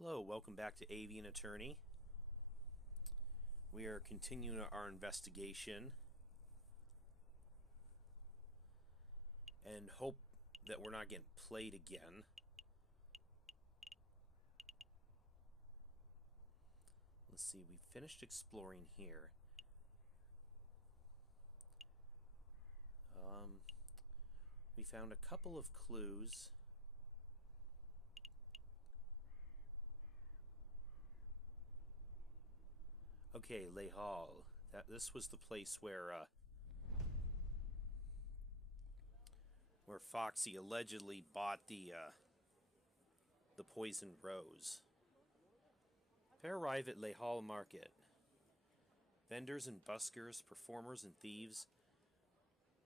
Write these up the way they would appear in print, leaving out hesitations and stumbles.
Hello, welcome back to Avian Attorney. We are continuing our investigation and hope that we're not getting played again. Let's see, we finished exploring here. We found a couple of clues. Okay, Lay Hall. This was the place where Foxy allegedly bought the poisoned rose. Pair arrive at Lay Hall Market. Vendors and buskers, performers and thieves,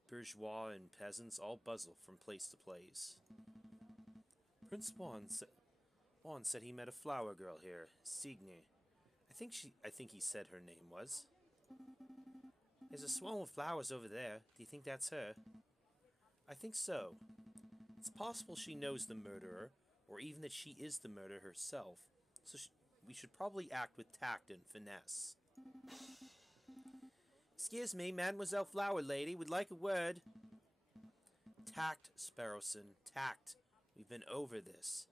bourgeois and peasants all bustle from place to place. Prince Juan said he met a flower girl here, Signe. I think he said her name was. There's a swarm of flowers over there. Do you think that's her? I think so. It's possible she knows the murderer, or even that she is the murderer herself, so we should probably act with tact and finesse. Excuse me, Mademoiselle Flower Lady, would like a word. Tact, Sparrowson, tact. We've been over this.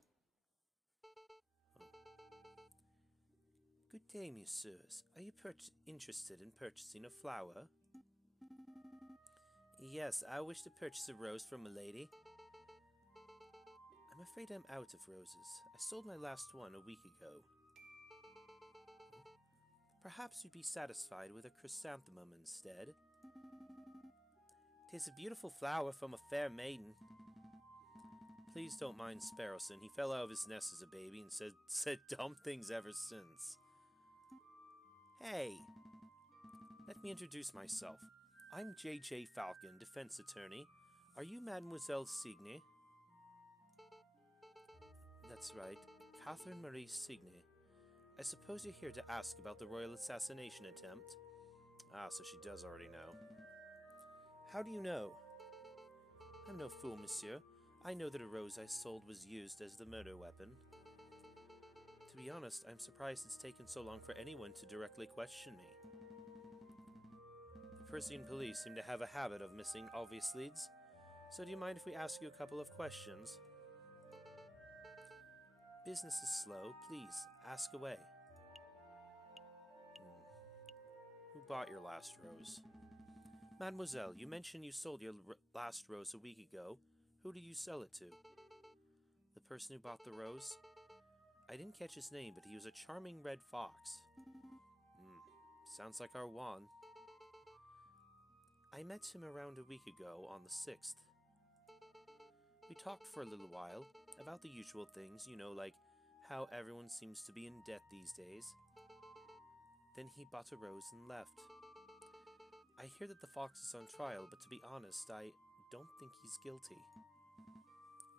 Good day, messieurs. Are you interested in purchasing a flower? Yes, I wish to purchase a rose from a lady. I'm afraid I'm out of roses. I sold my last one a week ago. Perhaps you'd be satisfied with a chrysanthemum instead. 'Tis a beautiful flower from a fair maiden. Please don't mind Sparrowson. He fell out of his nest as a baby and said dumb things ever since. Hey, let me introduce myself. I'm J.J. Falcon, defense attorney. Are you Mademoiselle Signe? That's right, Catherine Marie Signe. I suppose you're here to ask about the royal assassination attempt. Ah, so she does already know. How do you know? I'm no fool, monsieur. I know that a rose I sold was used as the murder weapon. To be honest, I'm surprised it's taken so long for anyone to directly question me. The Parisian police seem to have a habit of missing obvious leads, so do you mind if we ask you a couple of questions? Business is slow. Please, ask away. Who bought your last rose? Mademoiselle, you mentioned you sold your last rose a week ago. Who did you sell it to? The person who bought the rose? I didn't catch his name, but he was a charming red fox. Sounds like our Juan. I met him around a week ago on the 6th. We talked for a little while about the usual things, you know, like how everyone seems to be in debt these days. Then he bought a rose and left. I hear that the fox is on trial, but to be honest, I don't think he's guilty.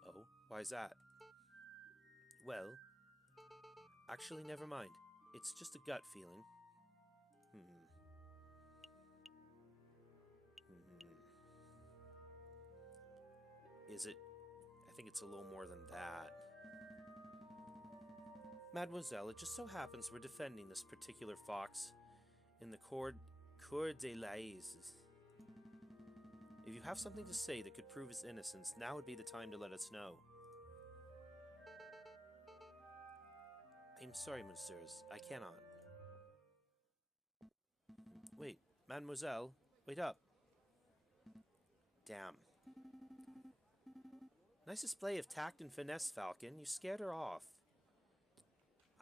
Oh, why's that? Well, actually, never mind. It's just a gut feeling. Is it? I think it's a little more than that. Mademoiselle, it just so happens we're defending this particular fox in the Cour des Laises. If you have something to say that could prove his innocence, now would be the time to let us know. I'm sorry, messieurs, I cannot. Wait, Mademoiselle, wait up. Damn. Nice display of tact and finesse, Falcon. You scared her off.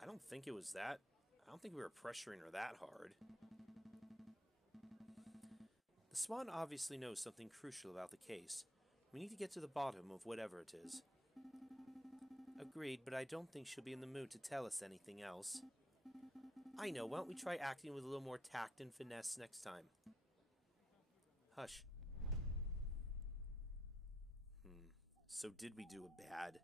I don't think it was that. I don't think we were pressuring her that hard. The Swan obviously knows something crucial about the case. We need to get to the bottom of whatever it is. Agreed, but I don't think she'll be in the mood to tell us anything else. I know, why don't we try acting with a little more tact and finesse next time? Hush. So did we do a bad?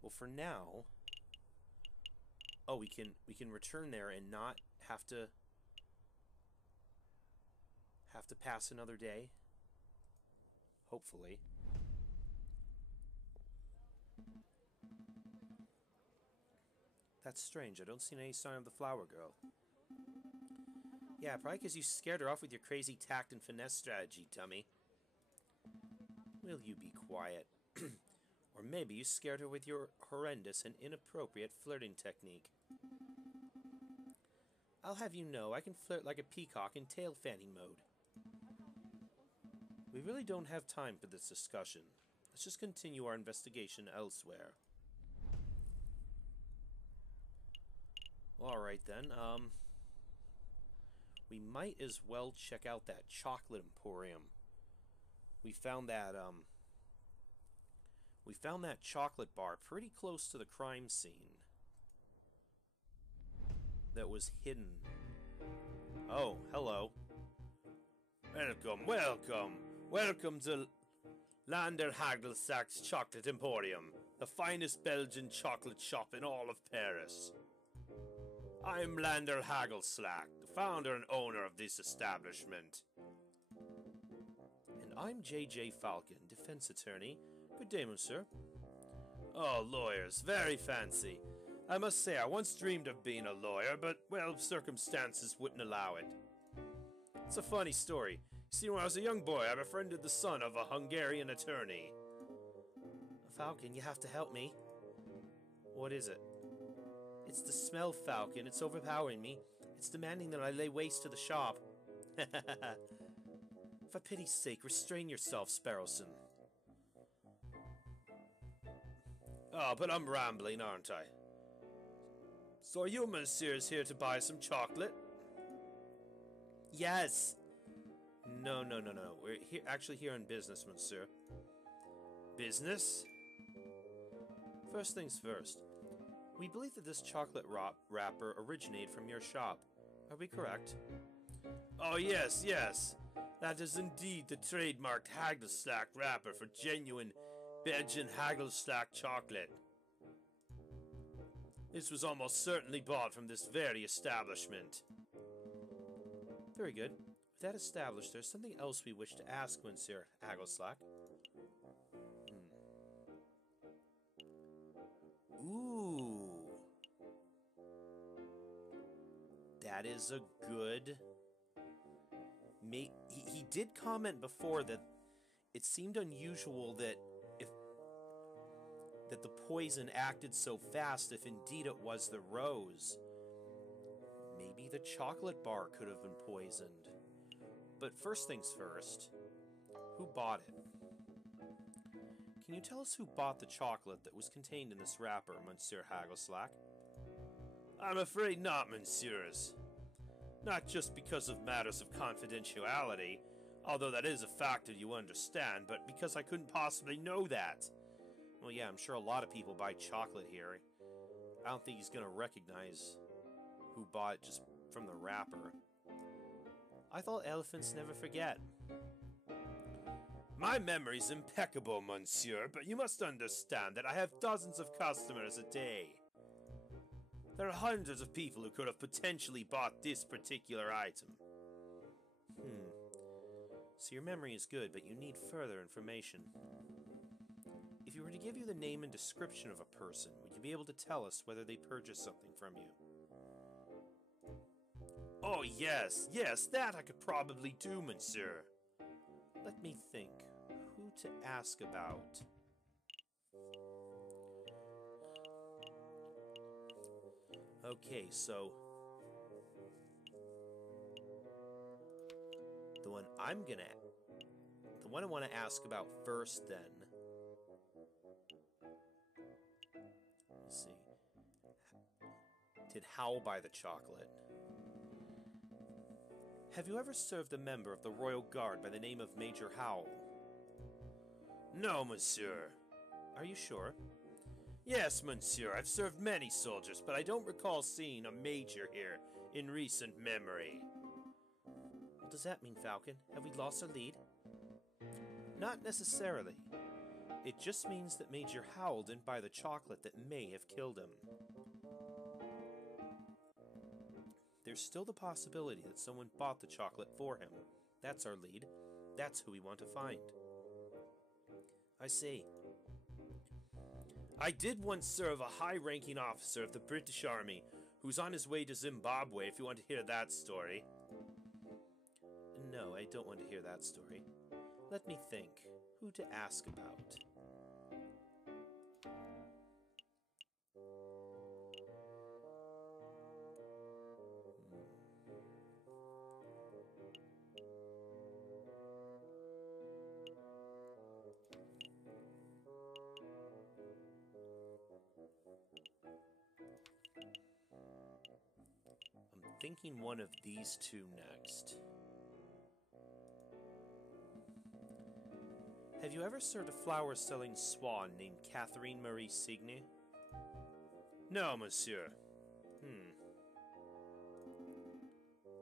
Well, for now... Oh, we can return there and not have to pass another day. hopefully. That's strange. I don't see any sign of the flower girl. Yeah, probably because you scared her off with your crazy tact and finesse strategy, dummy. Will you be quiet? Or maybe you scared her with your horrendous and inappropriate flirting technique. I'll have you know I can flirt like a peacock in tail fanning mode. We really don't have time for this discussion. Let's just continue our investigation elsewhere. Alright then, we might as well check out that chocolate emporium. We found that chocolate bar pretty close to the crime scene. That was hidden. Oh, hello. Welcome, welcome. Welcome to Lander Hagelsack's Chocolate Emporium, the finest Belgian chocolate shop in all of Paris. I'm Lander Hagelslack, the founder and owner of this establishment. And I'm J.J. Falcon, defense attorney. Good day, monsieur. Oh, lawyers, very fancy. I must say, I once dreamed of being a lawyer, but, well, circumstances wouldn't allow it. It's a funny story. See, when I was a young boy, I befriended the son of a Hungarian attorney. Falcon, you have to help me. What is it? It's the smell, Falcon. It's overpowering me. It's demanding that I lay waste to the shop. For pity's sake, restrain yourself, Sparrowson. Oh, but I'm rambling, aren't I? So are you, messieurs, here to buy some chocolate? Yes! No. We're actually here on business, monsieur. Business? First things first. We believe that this chocolate wrapper originated from your shop. Are we correct? Oh, yes. That is indeed the trademarked Hagelslack wrapper for genuine Belgian Hagelslack chocolate. This was almost certainly bought from this very establishment. Very good. With that established, there's something else we wish to ask, Monsieur Hagelslack. Ooh. That is a good... He did comment before that it seemed unusual that the poison acted so fast if indeed it was the rose. Maybe the chocolate bar could have been poisoned. But first things first, who bought it? Can you tell us who bought the chocolate that was contained in this wrapper, Monsieur Hagelslack? I'm afraid not, messieurs. Not just because of matters of confidentiality, although that is a factor you understand, but because I couldn't possibly know that. Well, yeah, I'm sure a lot of people buy chocolate here. I don't think he's gonna recognize who bought it just from the wrapper. I thought elephants never forget. My memory's impeccable, monsieur, but you must understand that I have dozens of customers a day. There are hundreds of people who could have potentially bought this particular item. So your memory is good, but you need further information. If you were to give you the name and description of a person, would you be able to tell us whether they purchased something from you? Oh, yes, that I could probably do, monsieur. Let me think. Who to ask about? Okay, so... The one I want to ask about first, then... Let's see. Did Hal buy the chocolate? Have you ever served a member of the Royal Guard by the name of Major Howell? No, monsieur. Are you sure? Yes, monsieur. I've served many soldiers, but I don't recall seeing a major here in recent memory. What does that mean, Falcon? Have we lost our lead? Not necessarily. It just means that Major Howell didn't buy the chocolate that may have killed him. There's still the possibility that someone bought the chocolate for him. That's our lead. That's who we want to find. I see. I did once serve a high-ranking officer of the British Army who's on his way to Zimbabwe, if you want to hear that story. No, I don't want to hear that story. Let me think. Who to ask about? I'm thinking one of these two next. Have you ever served a flower-selling swan named Catherine Marie Signe? No, monsieur.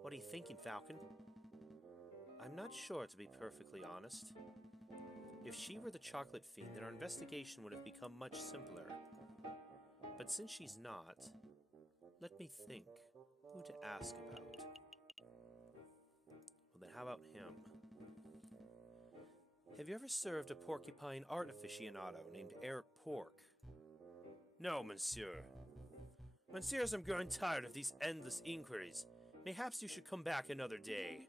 What are you thinking, Falcon? I'm not sure, to be perfectly honest. If she were the chocolate fiend, then our investigation would have become much simpler. But since she's not, let me think who to ask about. Well, then how about him? Have you ever served a porcupine art aficionado named Eric Pork? No, monsieur. Monsieurs, I'm growing tired of these endless inquiries. Mayhaps you should come back another day.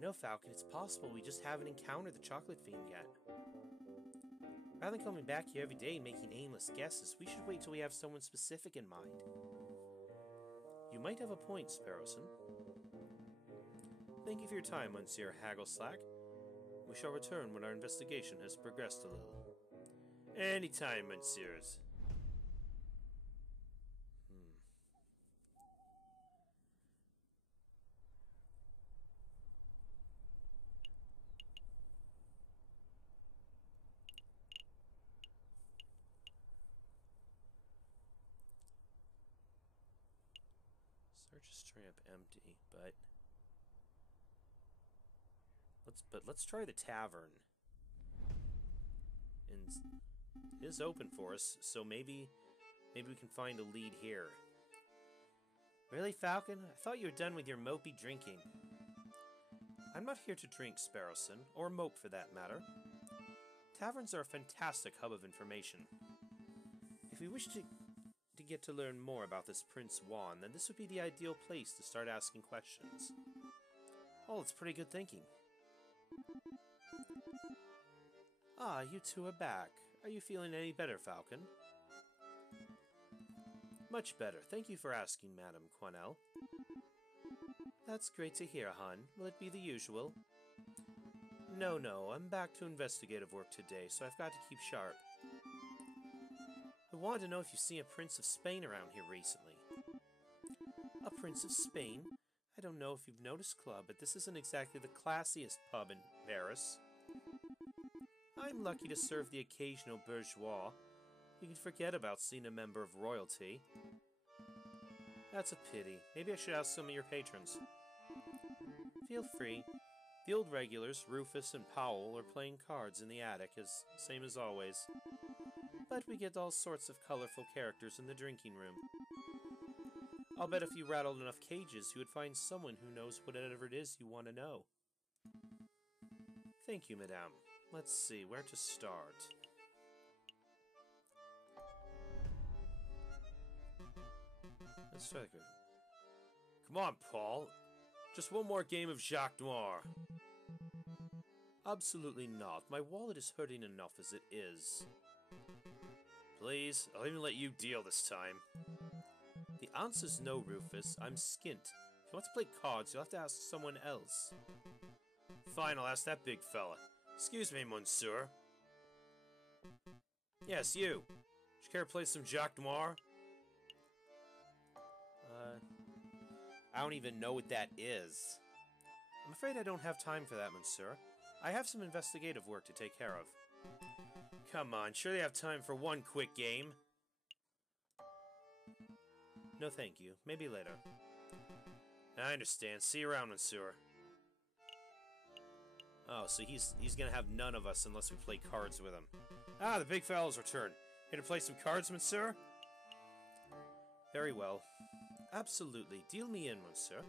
No, Falcon, it's possible we just haven't encountered the chocolate fiend yet. Rather than coming back here every day and making aimless guesses, we should wait till we have someone specific in mind. You might have a point, Sparrowson. Thank you for your time, Monsieur Haggleslack. We shall return when our investigation has progressed a little. Any time, Monsieurs. Search is straight up empty, but let's try the tavern. And it is open for us, so maybe we can find a lead here. Really, Falcon? I thought you were done with your mopey drinking. I'm not here to drink, Sparrowson, or mope for that matter. Taverns are a fantastic hub of information. If we wish to get to learn more about this Prince Juan, then this would be the ideal place to start asking questions. Oh, it's pretty good thinking. Ah, you two are back. Are you feeling any better, Falcon? Much better. Thank you for asking, Madame Quanell. That's great to hear, hon. Will it be the usual? No, I'm back to investigative work today, so I've got to keep sharp. I wanted to know if you've seen a Prince of Spain around here recently. A Prince of Spain? I don't know if you've noticed, Club, but this isn't exactly the classiest pub in Paris. I'm lucky to serve the occasional bourgeois. You can forget about seeing a member of royalty. That's a pity. Maybe I should ask some of your patrons. Feel free. The old regulars, Rufus and Powell, are playing cards in the attic, same as always. But we get all sorts of colorful characters in the drinking room. I'll bet if you rattled enough cages, you would find someone who knows whatever it is you want to know. Thank you, Madame. Let's see, where to start? Let's try the... Come on, Paul. Just one more game of Jacques Noir. Absolutely not. My wallet is hurting enough as it is. Please, I'll even let you deal this time. The answer's no, Rufus. I'm skint. If you want to play cards, you'll have to ask someone else. Fine, I'll ask that big fella. Excuse me, monsieur. Yes, you. Would you care to play some Jacques Noir? I don't even know what that is. I'm afraid I don't have time for that, monsieur. I have some investigative work to take care of. Come on, surely you have time for one quick game. No, thank you. Maybe later. I understand. See you around, monsieur. Oh, so he's gonna have none of us unless we play cards with him. Ah, the big fella's returned. Here to play some cards, monsieur? Very well. Absolutely. Deal me in, monsieur.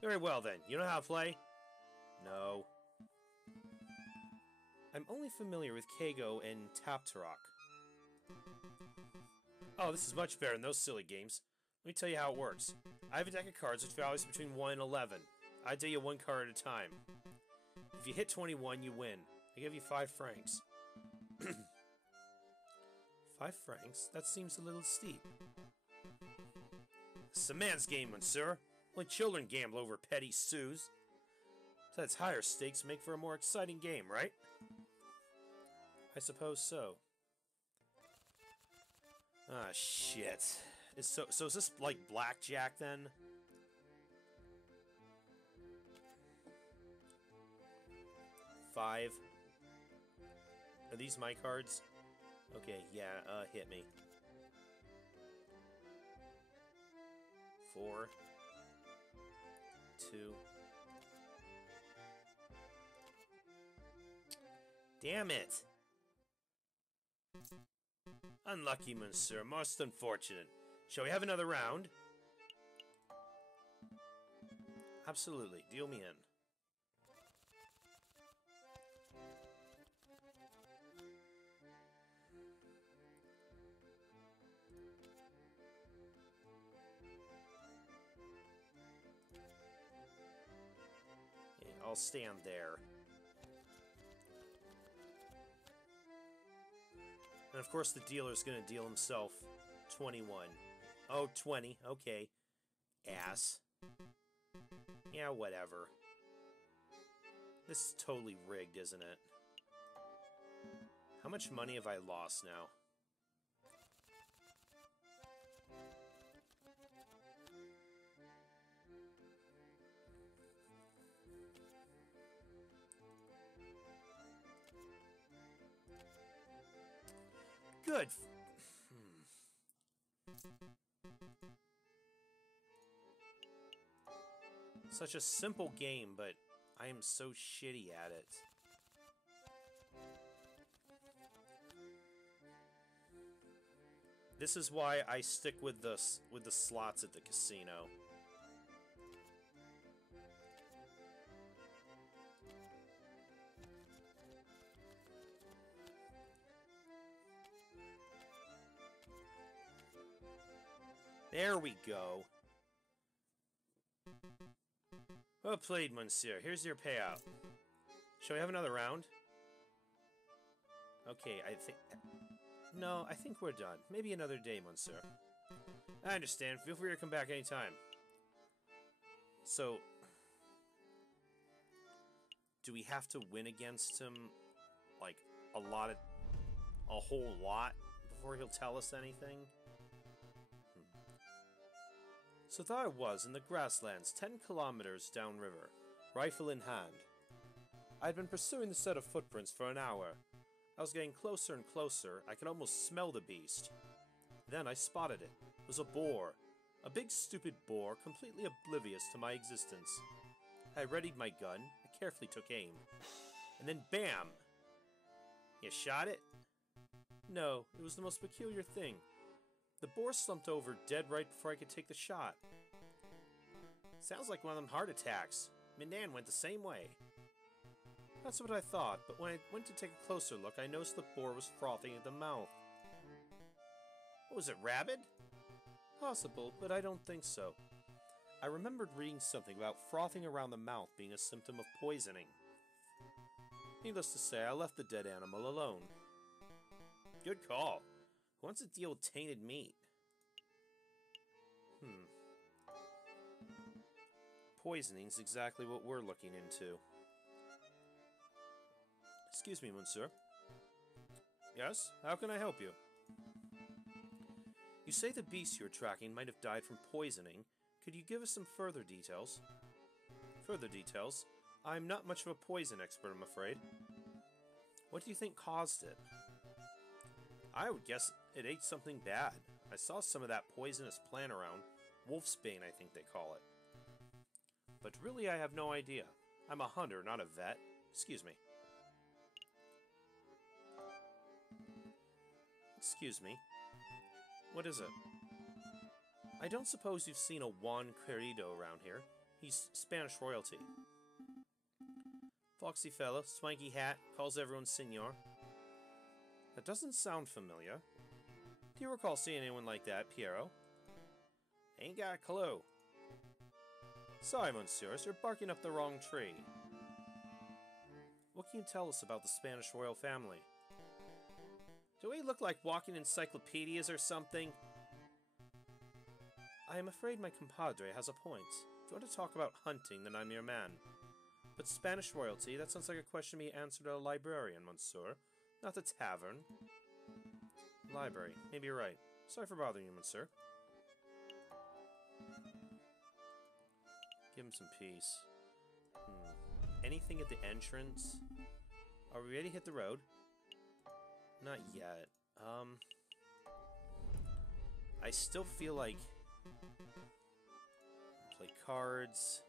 Very well, then. You know how to play? No. I'm only familiar with Kago and Taptarok. Oh, this is much better than those silly games. Let me tell you how it works. I have a deck of cards which values between 1 and 11. I deal you one card at a time. If you hit 21, you win. I give you 5 francs. 5 francs? That seems a little steep. It's a man's game, monsieur. Only children gamble over petty sous. Besides, higher stakes make for a more exciting game, right? I suppose so. Ah, shit. So is this like blackjack then? Five. Are these my cards? Okay, yeah, hit me. 4. 2. Damn it! Unlucky, monsieur. Most unfortunate. Shall we have another round? Absolutely. Deal me in. Okay, I'll stand there. And of course the dealer's gonna deal himself 21. Oh, 20. Okay. Ass. Yeah, whatever. This is totally rigged, isn't it? How much money have I lost now? Good. Such a simple game, but I am so shitty at it. This is why I stick with the slots at the casino. There we go. Well played, monsieur. Here's your payout. Shall we have another round? Okay, I think... No, I think we're done. Maybe another day, monsieur. I understand. Feel free to come back anytime. So... do we have to win against him, like, a whole lot before he'll tell us anything? So there I was in the grasslands, 10 kilometers downriver, rifle in hand. I had been pursuing the set of footprints for an hour. I was getting closer and closer. I could almost smell the beast. Then I spotted it. It was a boar. A big stupid boar, completely oblivious to my existence. I readied my gun. I carefully took aim. And then bam! You shot it? No, it was the most peculiar thing. The boar slumped over dead right before I could take the shot. Sounds like one of them heart attacks. Minnan went the same way. That's what I thought, but when I went to take a closer look, I noticed the boar was frothing at the mouth. What was it, rabid? Possible, but I don't think so. I remembered reading something about frothing around the mouth being a symptom of poisoning. Needless to say, I left the dead animal alone. Good call. Who wants to deal with tainted meat? Poisoning's exactly what we're looking into. Excuse me, monsieur. Yes? How can I help you? You say the beast you're tracking might have died from poisoning. Could you give us some further details? Further details? I'm not much of a poison expert, I'm afraid. What do you think caused it? I would guess it ate something bad. I saw some of that poisonous plant around. Wolfsbane, I think they call it. But really, I have no idea. I'm a hunter, not a vet. Excuse me. Excuse me. What is it? I don't suppose you've seen a Juan Querido around here. He's Spanish royalty. Foxy fellow, swanky hat, calls everyone senor. That doesn't sound familiar. Do you recall seeing anyone like that, Piero? Ain't got a clue. Sorry, monsieurs, you're barking up the wrong tree. What can you tell us about the Spanish royal family? Do we look like walking encyclopedias or something? I am afraid my compadre has a point. If you want to talk about hunting, then I'm your man. But Spanish royalty, that sounds like a question to be answered at a librarian, monsieur. Not the tavern. Library. Maybe you're right. Sorry for bothering you, monsieur. Give him some peace. Anything at the entrance? Are we ready to hit the road? Not yet. I still feel like... play cards...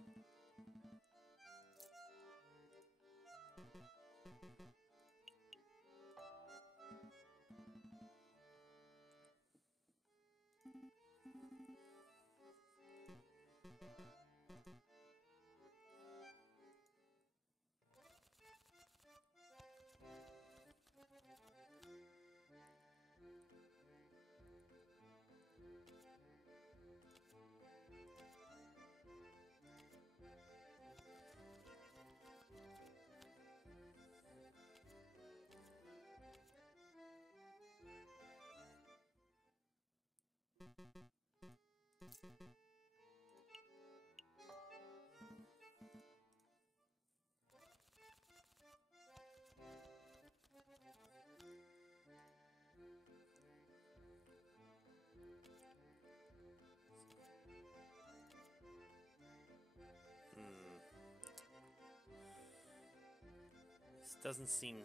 This doesn't seem...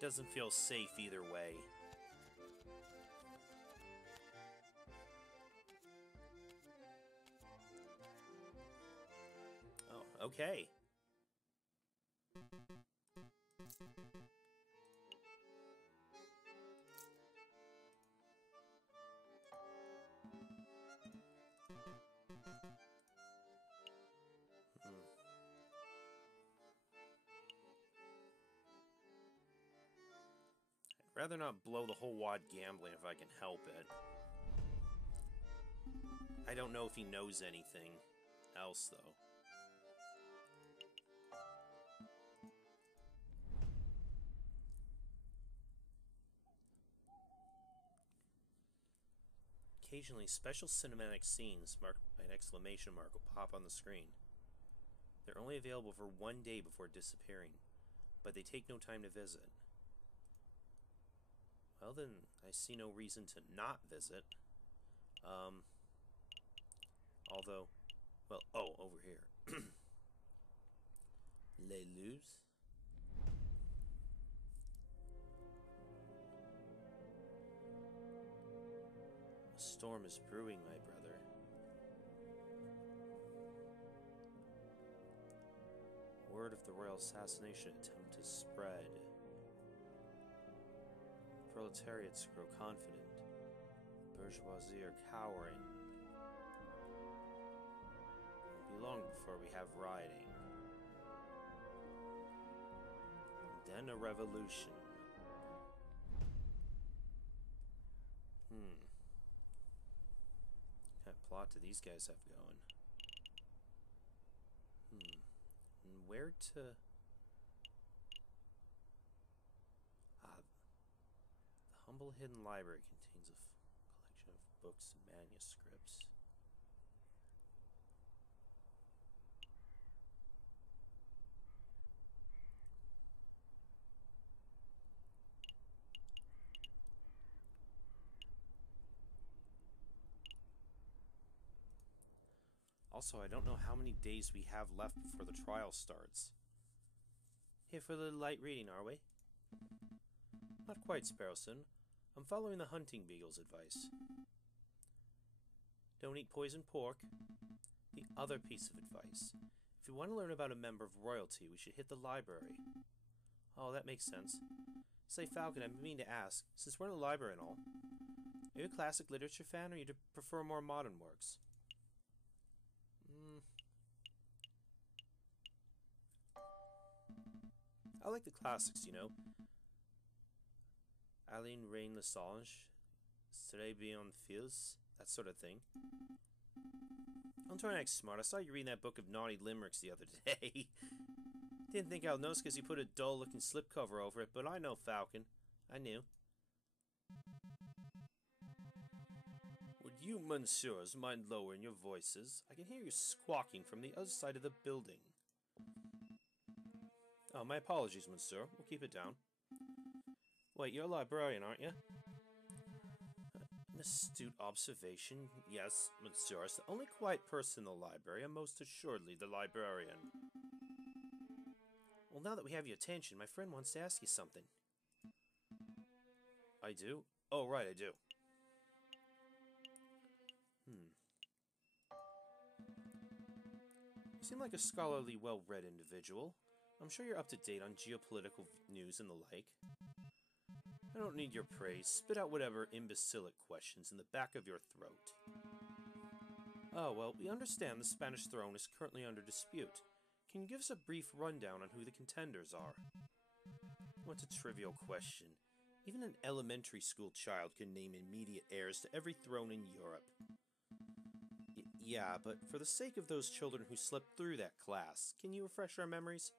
doesn't feel safe either way. Oh, okay. I'd rather not blow the whole wad gambling if I can help it. I don't know if he knows anything else, though. Occasionally, special cinematic scenes marked by an exclamation mark will pop on the screen. They're only available for 1 day before disappearing, but they take no time to visit. Well then, I see no reason to not visit. Although, well, oh, over here. Les Luz. A storm is brewing, my brother. Word of the royal assassination attempt is spread. Proletariats grow confident. Bourgeoisie are cowering. It will be long before we have rioting. And then a revolution. What kind of plot do these guys have going? And where to... The humble hidden library contains a collection of books and manuscripts. Also, I don't know how many days we have left before the trial starts. Here for a little light reading, are we? Not quite, Sparrowson. I'm following the hunting beagle's advice. Don't eat poisoned pork. The other piece of advice. If you want to learn about a member of royalty, we should hit the library. Oh, that makes sense. Say, Falcon, I mean to ask, since we're in a library and all, are you a classic literature fan, or you prefer more modern works? I like the classics, you know. Aline Rain Lessange, Serait bien fils, that sort of thing. I'm trying to act smart. I saw you reading that book of naughty limericks the other day. Didn't think I'd notice because you put a dull-looking slipcover over it, but I know Falcon. I knew. Would you, monsieurs, mind lowering your voices? I can hear you squawking from the other side of the building. Oh, my apologies, monsieur. We'll keep it down. Wait, you're a librarian, aren't you? An astute observation. Yes, monsieur. It's the only quiet person in the library, and most assuredly the librarian. Well, now that we have your attention, my friend wants to ask you something. I do? Oh, right, I do. You seem like a scholarly, well-read individual. I'm sure you're up to date on geopolitical news and the like. I don't need your praise. Spit out whatever imbecilic questions in the back of your throat. Oh, well, we understand the Spanish throne is currently under dispute. Can you give us a brief rundown on who the contenders are? What a trivial question. Even an elementary school child can name immediate heirs to every throne in Europe. Yeah, but for the sake of those children who slept through that class, can you refresh our memories?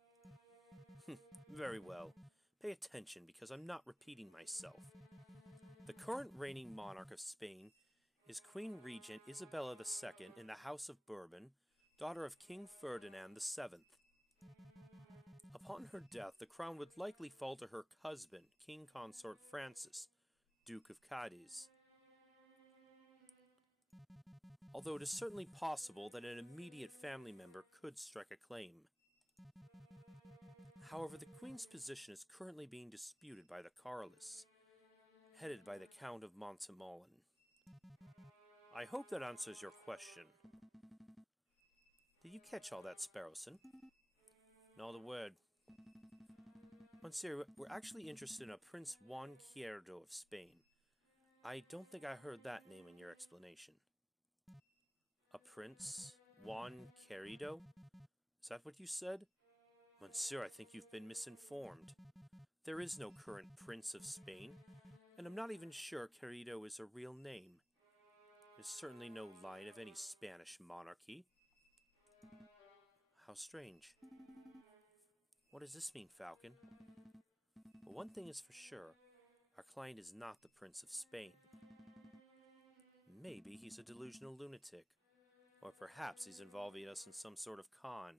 Very well. Pay attention, because I'm not repeating myself. The current reigning monarch of Spain is Queen Regent Isabella II in the House of Bourbon, daughter of King Ferdinand VII. Upon her death, the crown would likely fall to her husband, King Consort Francis, Duke of Cadiz. Although it is certainly possible that an immediate family member could strike a claim. However, the Queen's position is currently being disputed by the Carlists, headed by the Count of Montemolin. I hope that answers your question. Did you catch all that, Sparrowson? Not a word. Monsieur, we're actually interested in a Prince Juan Quierdo of Spain. I don't think I heard that name in your explanation. A Prince Juan Querido? Is that what you said? Monsieur, I think you've been misinformed. There is no current Prince of Spain, and I'm not even sure Querido is a real name. There's certainly no line of any Spanish monarchy. How strange. What does this mean, Falcon? Well, one thing is for sure. Our client is not the Prince of Spain. Maybe he's a delusional lunatic. Or perhaps he's involving us in some sort of con.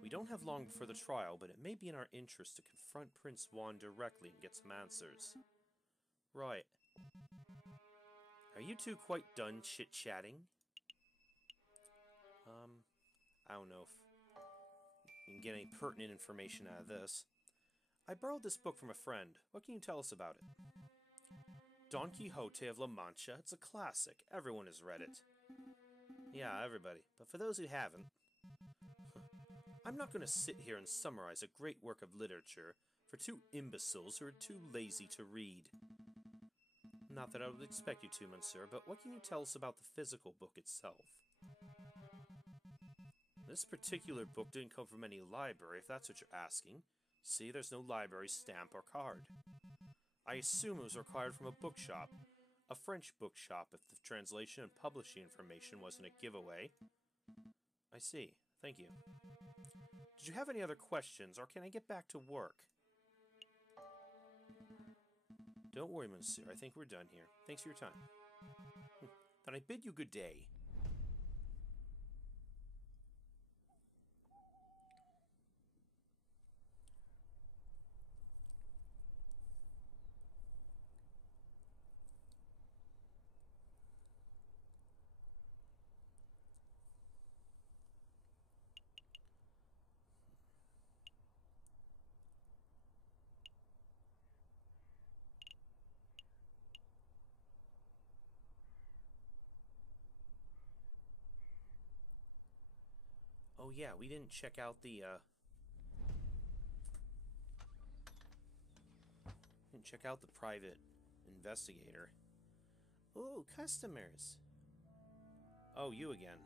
We don't have long before the trial, but it may be in our interest to confront Prince Juan directly and get some answers. Right. Are you two quite done chit-chatting? I don't know if you can get any pertinent information out of this. I borrowed this book from a friend. What can you tell us about it? Don Quixote of La Mancha. It's a classic. Everyone has read it. Yeah, everybody. But for those who haven't, I'm not going to sit here and summarize a great work of literature for two imbeciles who are too lazy to read. Not that I would expect you to, monsieur, but what can you tell us about the physical book itself? This particular book didn't come from any library, if that's what you're asking. See, there's no library stamp or card. I assume it was required from a bookshop. A French bookshop, if the translation and publishing information wasn't a giveaway. I see. Thank you. Did you have any other questions, or can I get back to work? Don't worry, monsieur. I think we're done here. Thanks for your time. Then I bid you good day. Oh yeah, we didn't check out the, private investigator. Ooh, customers. Oh, you again.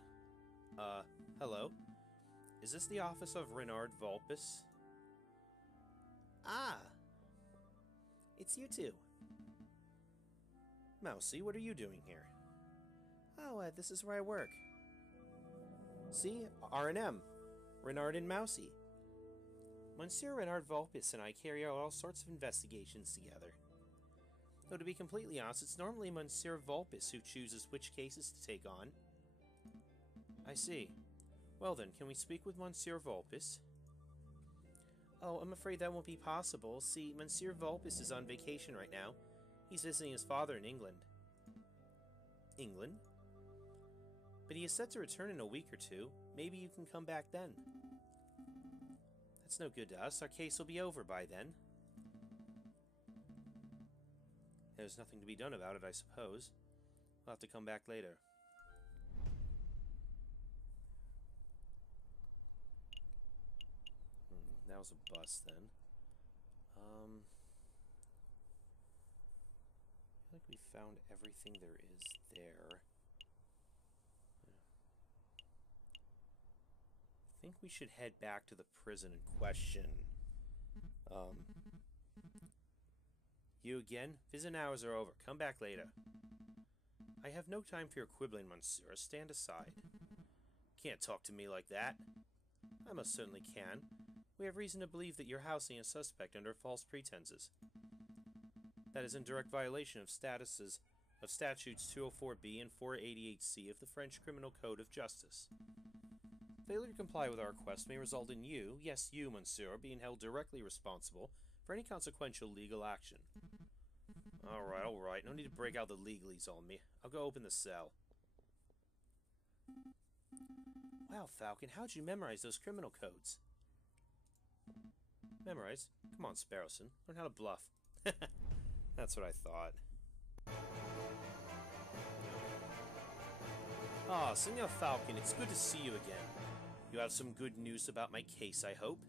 Hello? Is this the office of Renard Vulpes? Ah! It's you two. Mousy, what are you doing here? Oh, this is where I work. See? R&M. Renard and Mousy. Monsieur Renard Vulpes and I carry out all sorts of investigations together. Though to be completely honest, it's normally Monsieur Vulpes who chooses which cases to take on. I see. Well then, can we speak with Monsieur Vulpes? Oh, I'm afraid that won't be possible. See, Monsieur Vulpes is on vacation right now. He's visiting his father in England. England? But he is set to return in a week or two. Maybe you can come back then. That's no good to us. Our case will be over by then. There's nothing to be done about it, I suppose. We'll have to come back later. That was a bus then. I feel like we found everything there is there. I think we should head back to the prison in question. You again? Visit hours are over. Come back later. I have no time for your quibbling, Monsieur. Stand aside. Can't talk to me like that. I most certainly can. We have reason to believe that you're housing a suspect under false pretenses. That is in direct violation of Statutes 204B and 488C of the French Criminal Code of Justice. Failure to comply with our request may result in you, yes you, Monsieur, being held directly responsible for any consequential legal action. Alright, no need to break out the legalese on me. I'll go open the cell. Wow, Falcon, how'd you memorize those criminal codes? Memorize? Come on, Sparrowson. Learn how to bluff. That's what I thought. Ah, Senor Falcon, it's good to see you again. You have some good news about my case, I hope?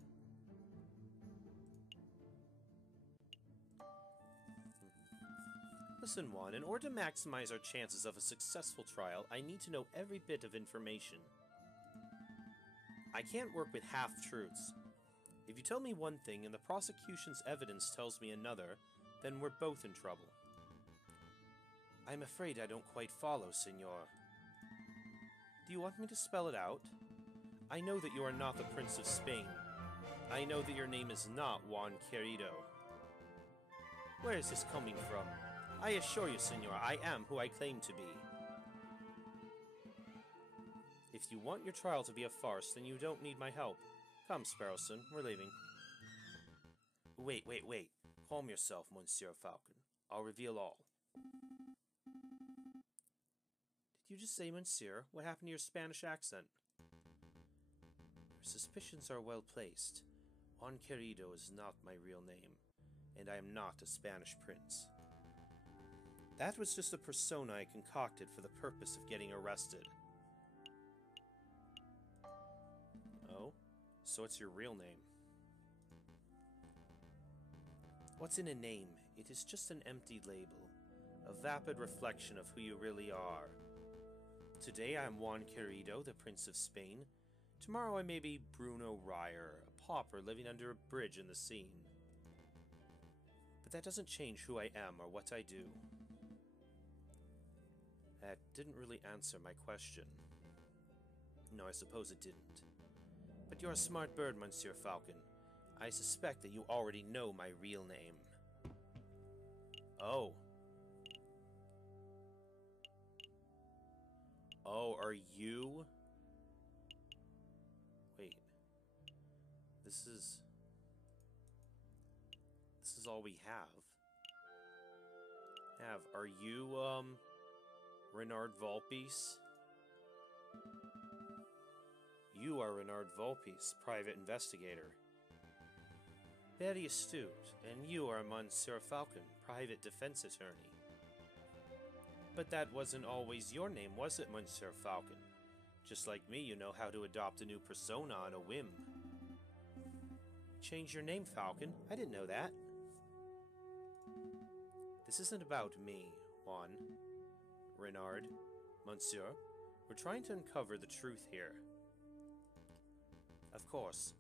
Listen, Juan, in order to maximize our chances of a successful trial, I need to know every bit of information. I can't work with half-truths. If you tell me one thing and the prosecution's evidence tells me another, then we're both in trouble. I'm afraid I don't quite follow, Senor. Do you want me to spell it out? I know that you are not the Prince of Spain. I know that your name is not Juan Querido. Where is this coming from? I assure you, Senor, I am who I claim to be. If you want your trial to be a farce, then you don't need my help. Come, Sparrowson, we're leaving. Wait. Calm yourself, Monsieur Falcon. I'll reveal all. Did you just say Monsieur? What happened to your Spanish accent? Your suspicions are well placed. Juan Querido is not my real name, and I am not a Spanish prince. That was just a persona I concocted for the purpose of getting arrested. Oh? So it's your real name. What's in a name? It is just an empty label, a vapid reflection of who you really are. Today I am Juan Querido, the Prince of Spain. Tomorrow I may be Bruno Ryer, a pauper living under a bridge in the Seine. But that doesn't change who I am or what I do. That didn't really answer my question. No, I suppose it didn't. But you're a smart bird, Monsieur Falcon. I suspect that you already know my real name. Oh. Oh, are you? Wait. This is all we have. Are you, Renard Vulpes? You are Renard Vulpes, private investigator. Very astute, and you are Monsieur Falcon, private defense attorney. But that wasn't always your name, was it, Monsieur Falcon? Just like me, you know how to adopt a new persona on a whim. Change your name, Falcon? I didn't know that. This isn't about me, Juan. Renard, Monsieur, we're trying to uncover the truth here. Of course.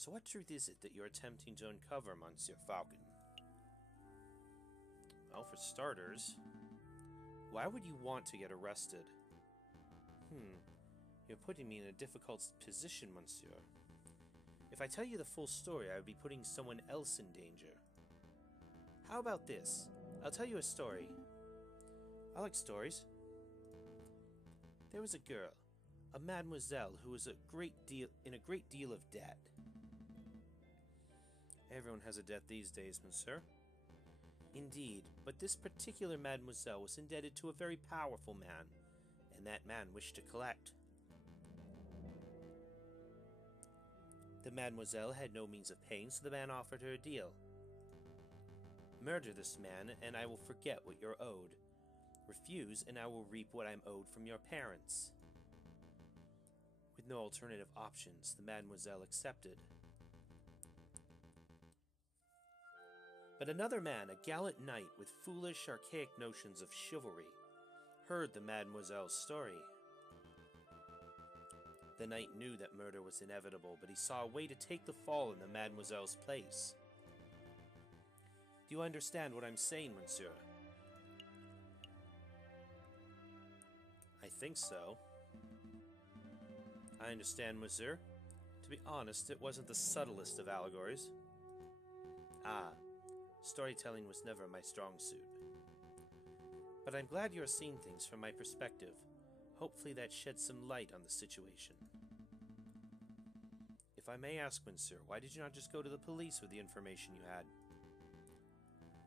So what truth is it that you're attempting to uncover, Monsieur Falcon? Well, for starters, why would you want to get arrested? You're putting me in a difficult position, Monsieur. If I tell you the full story, I would be putting someone else in danger. How about this? I'll tell you a story. I like stories. There was a girl, a mademoiselle, who was in a great deal of debt. Everyone has a debt these days, monsieur. Indeed, but this particular mademoiselle was indebted to a very powerful man, and that man wished to collect. The mademoiselle had no means of paying, so the man offered her a deal. Murder this man, and I will forget what you're owed. Refuse, and I will reap what I'm owed from your parents. With no alternative options, the mademoiselle accepted. But another man, a gallant knight with foolish, archaic notions of chivalry, heard the mademoiselle's story. The knight knew that murder was inevitable, but he saw a way to take the fall in the mademoiselle's place. Do you understand what I'm saying, monsieur? I think so. I understand, monsieur. To be honest, it wasn't the subtlest of allegories. Storytelling was never my strong suit. But I'm glad you're seeing things from my perspective. Hopefully that sheds some light on the situation. If I may ask, monsieur, why did you not just go to the police with the information you had?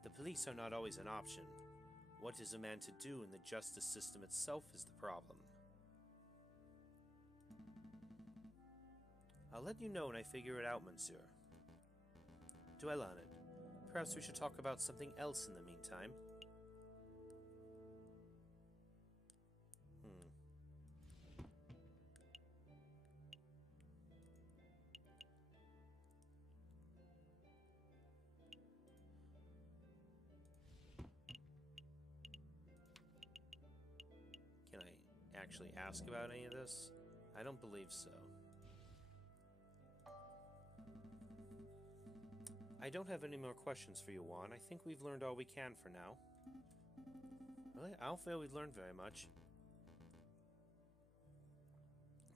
The police are not always an option. What is a man to do in the justice system itself is the problem. I'll let you know when I figure it out, monsieur. Dwell on it. Perhaps we should talk about something else in the meantime. Can I actually ask about any of this? I don't believe so. I don't have any more questions for you, Juan. I think we've learned all we can for now. Really? I don't feel we've learned very much.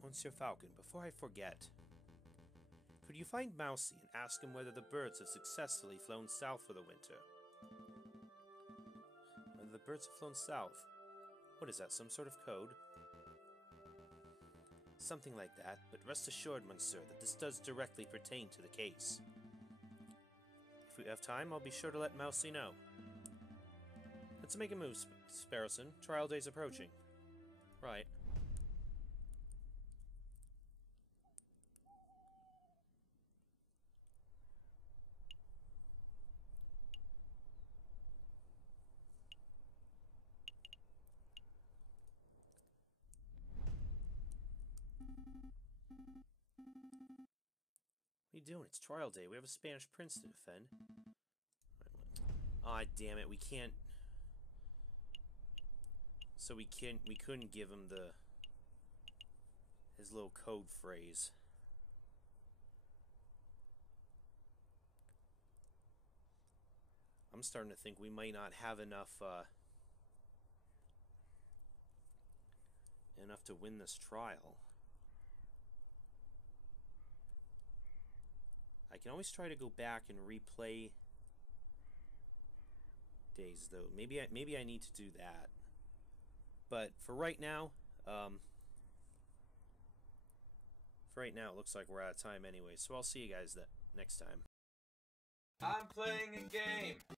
Monsieur Falcon, before I forget, could you find Mousy and ask him whether the birds have successfully flown south for the winter? Whether the birds have flown south? What is that, some sort of code? Something like that, but rest assured, monsieur, that this does directly pertain to the case. If we have time, I'll be sure to let Mousy know. Let's make a move, Sparrowson. Trial day's approaching. Right. What are you doing? It's trial day. We have a Spanish prince to defend. Aw, damn it. We can't... So we couldn't give him his little code phrase. I'm starting to think we might not have enough to win this trial. I can always try to go back and replay days, though. Maybe I need to do that. But for right now, it looks like we're out of time anyway. So I'll see you guys next time. I'm playing a game.